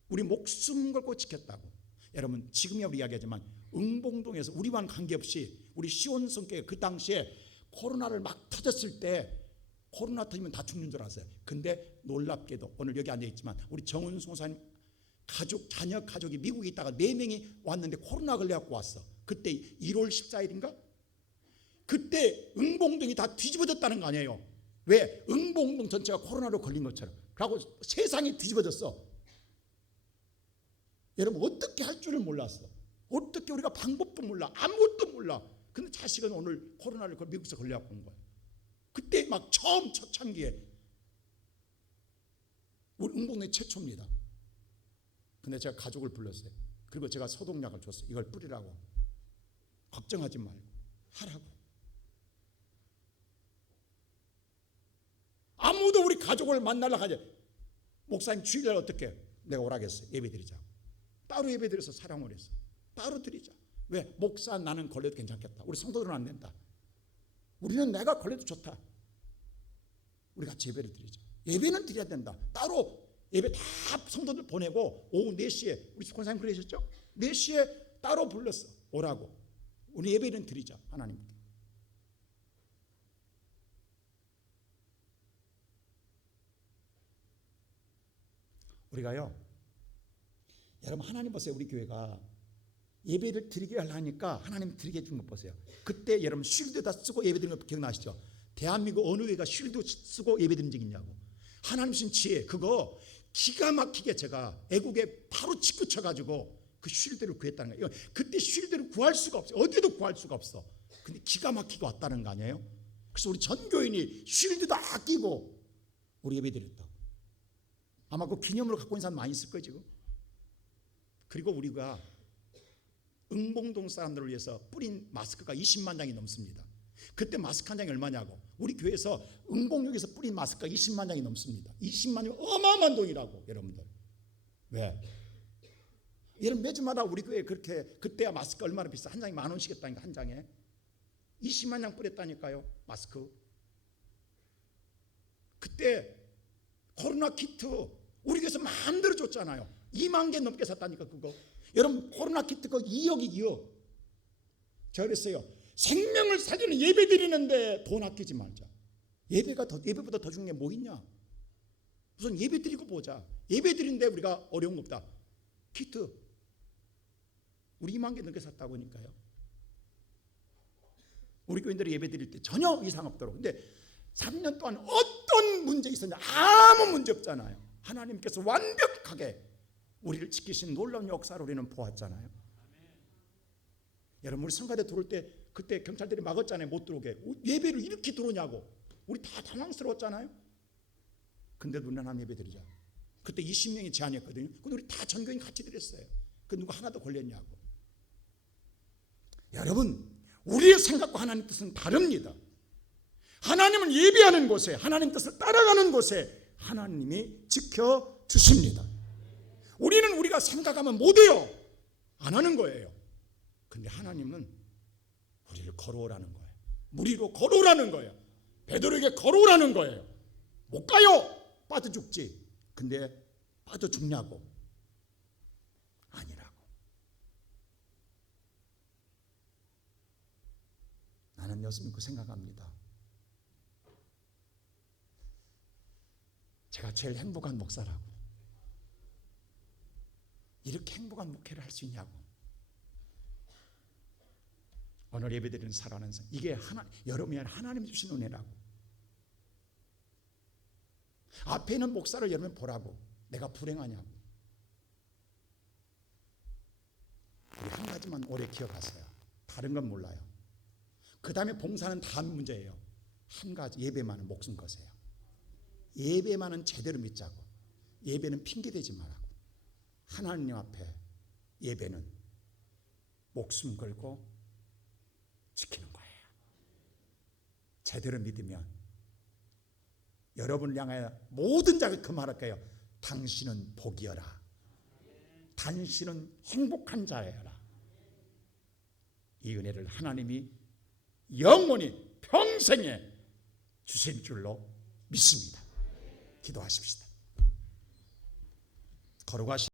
우리 목숨 걸고 지켰다고. 여러분, 지금이야 우리 이야기하지만 응봉동에서 우리와는 관계없이 우리 시온성교회 그 당시에 코로나를 막 터졌을 때 코로나 터지면 다 죽는 줄 알았어요. 근데 놀랍게도 오늘 여기 앉아있지만 우리 정은수 목사님 가족, 자녀 가족이 미국에 있다가 4명이 왔는데 코로나 걸려갖고 왔어. 그때 1월 14일인가? 그때 응봉동이 다 뒤집어졌다는 거 아니에요. 왜? 응봉동 전체가 코로나로 걸린 것처럼. 그리고 세상이 뒤집어졌어. 여러분, 어떻게 할 줄을 몰랐어. 어떻게 우리가 방법도 몰라. 아무것도 몰라. 근데 자식은 오늘 코로나를 미국에서 걸려갖고 온 거예요. 그때 막 처음 초창기에 우리 응봉동이 최초입니다. 근데 제가 가족을 불렀어요. 그리고 제가 소독약을 줬어요. 이걸 뿌리라고. 걱정하지 말고 하라고. 아무도 우리 가족을 만나려고 하지. 목사님 주일날 어떻게? 내가 오라겠어요. 예배드리자고. 따로 예배드려서 사랑을 했어. 따로 드리자. 왜? 목사 나는 걸려도 괜찮겠다. 우리 성도들은 안 된다. 우리는 내가 걸려도 좋다. 우리 같이 예배를 드리자. 예배는 드려야 된다. 따로 예배 다 성도들 보내고 오후 4시에 우리 권사님 그러셨죠? 4시에 따로 불렀어. 오라고. 우리 예배는 드리자. 하나님께. 우리가요, 여러분 하나님 보세요. 우리 교회가 예배를 드리게 하려니까 하나님 드리게 해준 것 보세요. 그때 여러분 쉴드 다 쓰고 예배 드리는 거 기억나시죠? 대한민국 어느 교회가 쉴드 쓰고 예배 드린 적 있냐고. 하나님 신 지혜 그거 기가 막히게 제가 애국에 바로 직구쳐가지고 그 쉴드를 구했다는 거예요. 그때 쉴드를 구할 수가 없어요. 어디에도 구할 수가 없어. 근데 기가 막히게 왔다는 거 아니에요? 그래서 우리 전 교인이 쉴드 다 끼고 우리 예배 드렸다고. 아마 그 기념으로 갖고 있는 사람 많이 있을 거예요 지금. 그리고 우리가 응봉동 사람들을 위해서 뿌린 마스크가 20만 장이 넘습니다. 그때 마스크 한 장이 얼마냐고. 우리 교회에서 응봉역에서 뿌린 마스크가 20만 장이 넘습니다. 20만이면 어마어마한 돈이라고. 여러분들 왜? 여러분 매주마다 우리 교회 그렇게 그때야 마스크 얼마나 비싸? 한 장이 10,000원씩 했다니까. 한 장에 20만 장 뿌렸다니까요 마스크. 그때 코로나 키트 우리 교회에서 만들어줬잖아요. 2만 개 넘게 샀다니까 그거. 여러분 코로나 키트 그거 2억이 2억. 제가 그랬어요. 생명을 살리는 예배 드리는데 돈 아끼지 말자. 예배보다 더 중요한 게 뭐 있냐? 우선 예배 드리고 보자. 예배 드리는데 우리가 어려운 거 없다. 키트 우리 2만 개 넘게 샀다고 하니까요. 우리 교인들이 예배 드릴 때 전혀 이상 없도록. 근데 3년 동안 어떤 문제 있었냐? 아무 문제 없잖아요. 하나님께서 완벽하게 우리를 지키신 놀라운 역사를 우리는 보았잖아요. 여러분 우리 성가대 들어올 때 그때 경찰들이 막았잖아요. 못 들어오게. 예배를 이렇게 들어오냐고. 우리 다 당황스러웠잖아요. 근데 우리는 하나님 예배 드리자. 그때 20명이 제한이었거든요. 근데 우리 다 전교인 같이 드렸어요. 그 누가 하나도 걸렸냐고. 여러분 우리의 생각과 하나님 뜻은 다릅니다. 하나님을 예배하는 곳에 하나님 뜻을 따라가는 곳에 하나님이 지켜주십니다. 우리는 우리가 생각하면 못해요. 안 하는 거예요. 근데 하나님은 우리를 걸어오라는 거예요. 무리로 걸어오라는 거예요. 베드로에게 걸어오라는 거예요. 못 가요. 빠져 죽지. 근데 빠져 죽냐고. 아니라고. 나는 여러분 그 생각합니다. 제가 제일 행복한 목사라고. 이렇게 행복한 목회를 할 수 있냐고. 오늘 예배드리는 살아가는 삶. 이게 여러분이 하나님 주신 은혜라고. 앞에 있는 목사를 여러분 보라고. 내가 불행하냐고. 우리 한 가지만 오래 기억하세요. 다른 건 몰라요. 그 다음에 봉사는 다음 문제예요. 한 가지 예배만은 목숨 거세요. 예배만은 제대로 믿자고. 예배는 핑계대지 말라고. 하나님 앞에 예배는 목숨 걸고 지키는 거예요. 제대로 믿으면 여러분을 향하여 모든 자가 그 말할 거예요. 당신은 복이여라. 당신은 행복한 자여라. 이 은혜를 하나님이 영원히 평생에 주실 줄로 믿습니다. 기도하십시다. 걸어가시